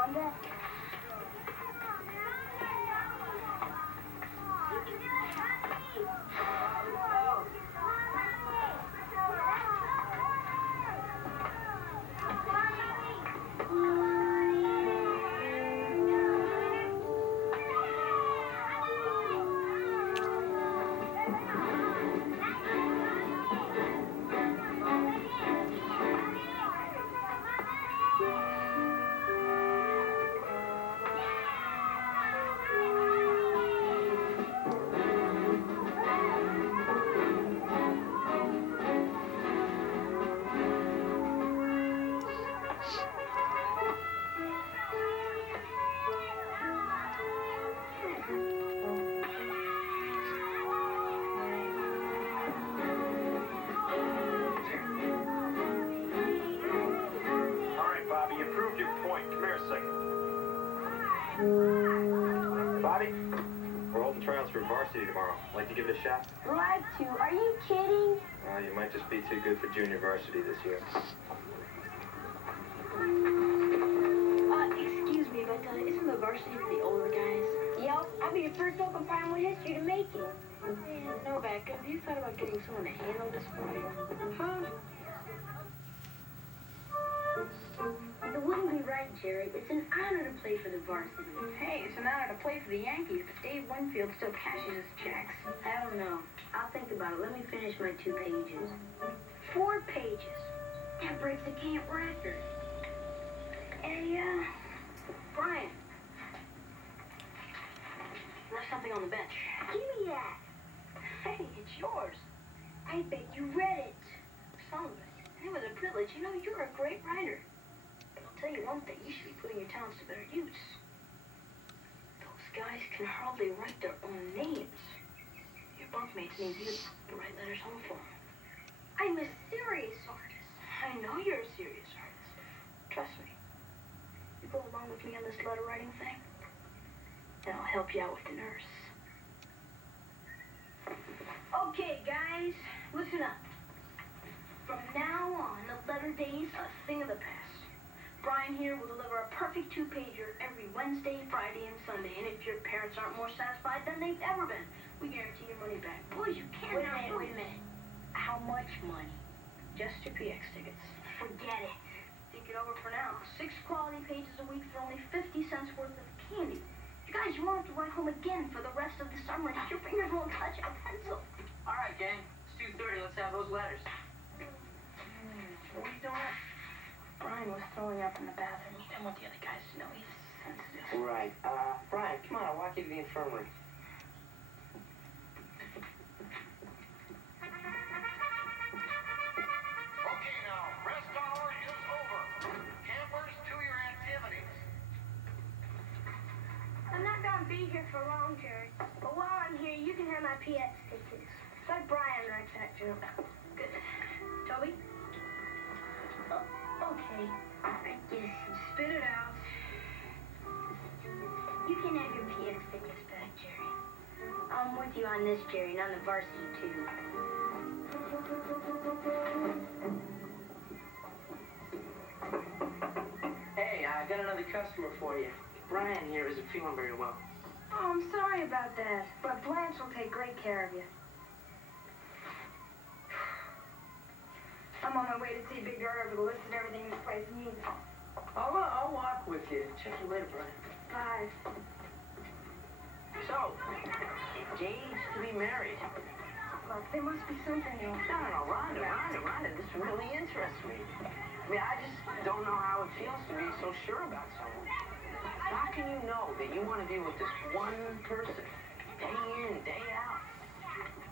on deck. Bobby, we're holding trials for varsity tomorrow. Like to give it a shot? Like to? Are you kidding? Well, you might just be too good for junior varsity this year. Excuse me, but isn't the varsity for the older guys? Yep, I'll be the first local primary history to make it. Man, Novak, have you thought about getting someone to handle this for you? Huh? It wouldn't be right, Jerry. It's an honor to play for the varsity. Hey, it's an honor to play for the Yankees, but Dave Winfield still cashes his checks. I don't know. I'll think about it. Let me finish my 2 pages. 4 pages. That breaks the camp record. Hey, Brian. Left something on the bench. give me that. Hey, it's yours. I bet you read it. Some of it. And it was a privilege. You know, you're a great writer. But I'll tell you one thing. You should be putting your talents to better use. Those guys can hardly write their own names. Your bunkmates need you to write letters home for them. I'm a serious artist. I know you're a serious artist. Trust me. You go along with me on this letter writing thing, and I'll help you out with the nurse. Okay, guys, listen up. From now on, the letter day's a thing of the past. Brian here will deliver a perfect 2-pager every Wednesday, Friday, and Sunday. And if your parents aren't more satisfied than they've ever been, we guarantee your money back. Boys, you can't... Wait a minute. How much money? Just your PX tickets. Forget it. Think it over for now. 6 quality pages a week for only 50 cents worth of candy. You guys, you won't have to write home again for the rest of the summer. Your fingers won't touch a pencil. All right, gang. It's 2:30. Let's have those letters. What are you doing? Brian was throwing up in the bathroom. He didn't want the other guys to know. He's sensitive. Right. Brian, come on. I'll walk you to the infirmary. Okay, now, rest hour is over. Campers, to your activities. I'm not gonna be here for long, Jerry. But while I'm here, you can have my PX tickets. Let Brian write that joke. Good. Toby? Okay. I guess. Spit it out. You can have your PX tickets back, Jerry. I'm with you on this, Jerry, and on the varsity, too. Hey, I got another customer for you. Brian here isn't feeling very well. Oh, I'm sorry about that, but Blanche will take great care of you. I'm on my way to see Big Irv, who listed everything this place needs. I'll walk with you. Check you later, Brian. Bye. So, engaged to be married. Look, there must be something else. No, Rhonda, this really interests me. I mean, I just don't know how it feels to be so sure about someone. How can you know that you want to be with this one person, day in, day out?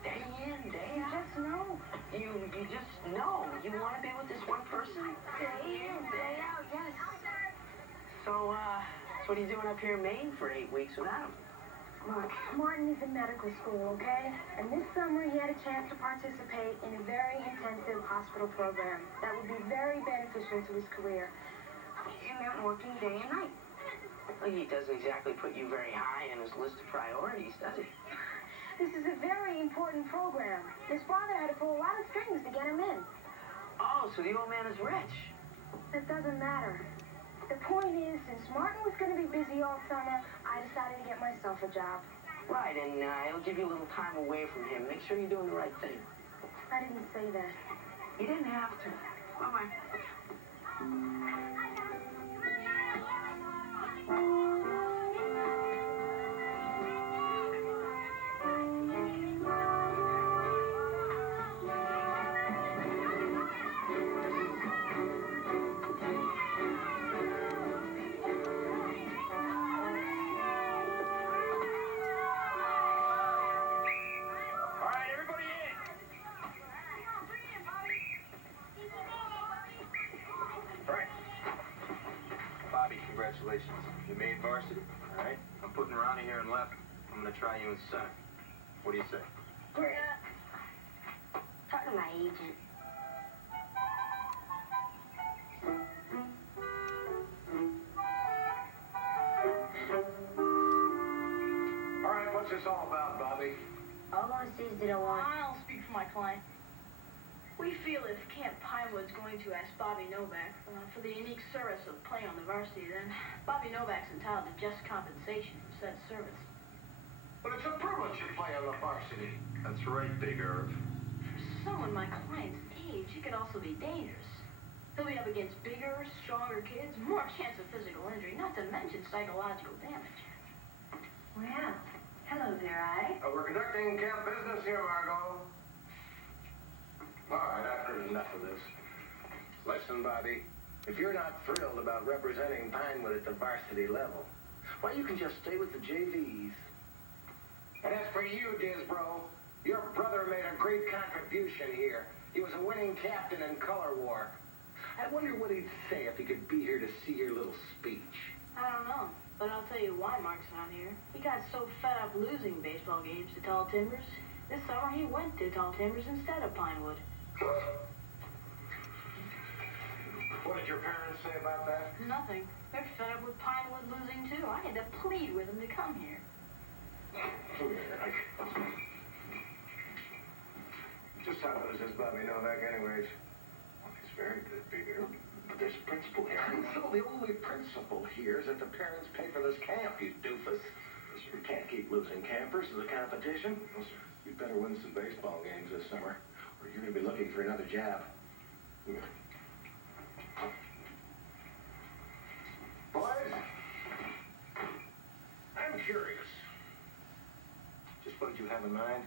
Day in, day out? Just know. You just know you want to be with this one person? Day in, day out, yes. So, what are you doing up here in Maine for 8 weeks without him? Look, Martin is in medical school, okay? And this summer he had a chance to participate in a very intensive hospital program that would be very beneficial to his career. It meant working day and night. Well, he doesn't exactly put you very high in his list of priorities, does he? This is a very important program. His father had to pull a lot of strings to get him in. Oh, so the old man is rich. It doesn't matter. The point is, in since Martin was going to be busy all summer, I decided to get myself a job. Right, and it'll give you a little time away from him. Make sure you're doing the right thing. I didn't say that. You didn't have to. Bye-bye. Congratulations. You made varsity, all right? I'm putting Ronnie here in left. I'm going to try you in center. What do you say? Talk to my agent. All right, what's this all about, Bobby? All I want to say is that I want... I'll speak for my client. We feel if Camp Pinewood's going to ask Bobby Novak for the unique service of playing on the varsity, then Bobby Novak's entitled to just compensation for said service. But it's a privilege to play on the varsity. That's right, Big Irv. For someone my client's age, it could also be dangerous. He'll be up against bigger, stronger kids, more chance of physical injury, not to mention psychological damage. Well, hello there, I. We're conducting camp business here, Margot. All right, I've heard enough of this. Listen, Bobby, if you're not thrilled about representing Pinewood at the varsity level, why, you can just stay with the JVs. And as for you, Disbro, your brother made a great contribution here. He was a winning captain in color war. I wonder what he'd say if he could be here to see your little speech. I don't know, but I'll tell you why Mark's not here. He got so fed up losing baseball games to Tall Timbers, this summer he went to Tall Timbers instead of Pinewood. What did your parents say about that? Nothing. They're fed up with Pinewood losing too. I had to plead with them to come here. Just how good is this Bobby Novak anyways? Well, he's very good, Bigger. But there's a principle here. So the only principle here is that the parents pay for this camp, you doofus. You can't keep losing campers as a competition. You better win some baseball games this summer, or you're going to be looking for another job. Boys, I'm curious. Just what did you have in mind?